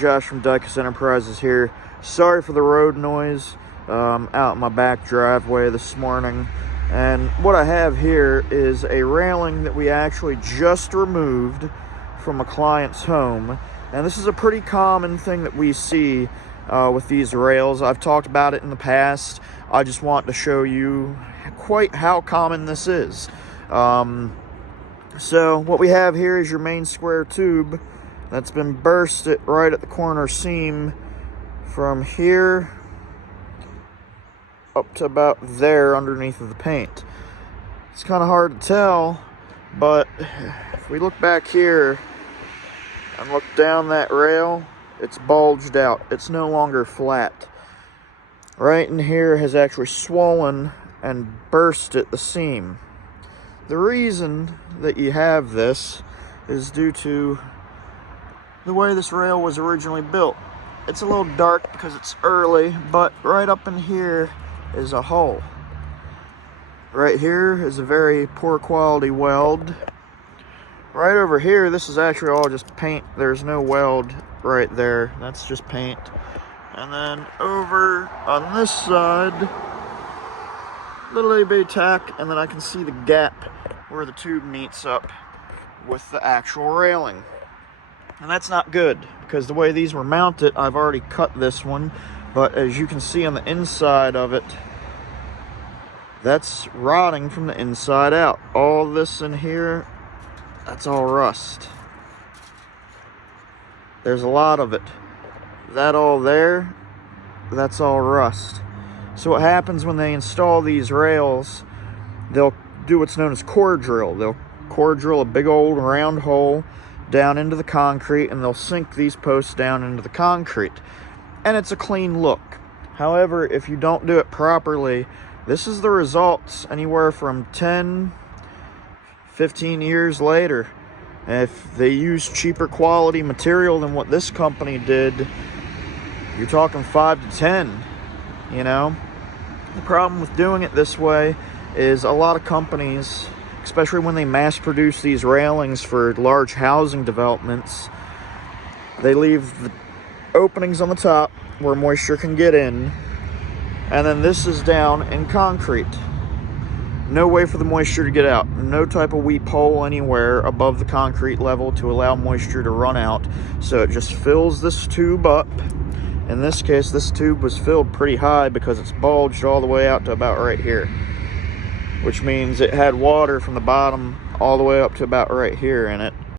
Josh from Dicus Enterprises here. Sorry for the road noise. Out in my back driveway this morning. And what I have here is a railing that we actually just removed from a client's home. And this is a pretty common thing that we see with these rails. I've talked about it in the past. I just want to show you quite how common this is. So what we have here is your main square tube that's been bursted right at the corner seam from here up to about there underneath of the paint. It's kind of hard to tell, but if we look back here and look down that rail, it's bulged out. It's no longer flat. Right in here has actually swollen and burst at the seam. The reason that you have this is due to the way this rail was originally built. It's a little dark because it's early, but right up in here is a hole. Right here is a very poor quality weld. Right over here, this is actually all just paint. There's no weld right there. That's just paint. And then over on this side, little itty tack, and then I can see the gap where the tube meets up with the actual railing. And that's not good, because the way these were mounted, I've already cut this one, but as you can see on the inside of it, that's rotting from the inside out. All this in here, that's all rust. There's a lot of it. That all there, that's all rust. So what happens when they install these rails, they'll do what's known as core drill. They'll core drill a big old round hole down into the concrete, and they'll sink these posts down into the concrete. And it's a clean look. However, if you don't do it properly, this is the results anywhere from 10, 15 years later. If they use cheaper quality material than what this company did, you're talking 5 to 10, you know? The problem with doing it this way is a lot of companies, especially when they mass produce these railings for large housing developments, they leave the openings on the top where moisture can get in, and then this is down in concrete. No way for the moisture to get out. No type of weep hole anywhere above the concrete level to allow moisture to run out. So it just fills this tube up. In this case, this tube was filled pretty high because it's bulged all the way out to about right here, which means it had water from the bottom all the way up to about right here in it.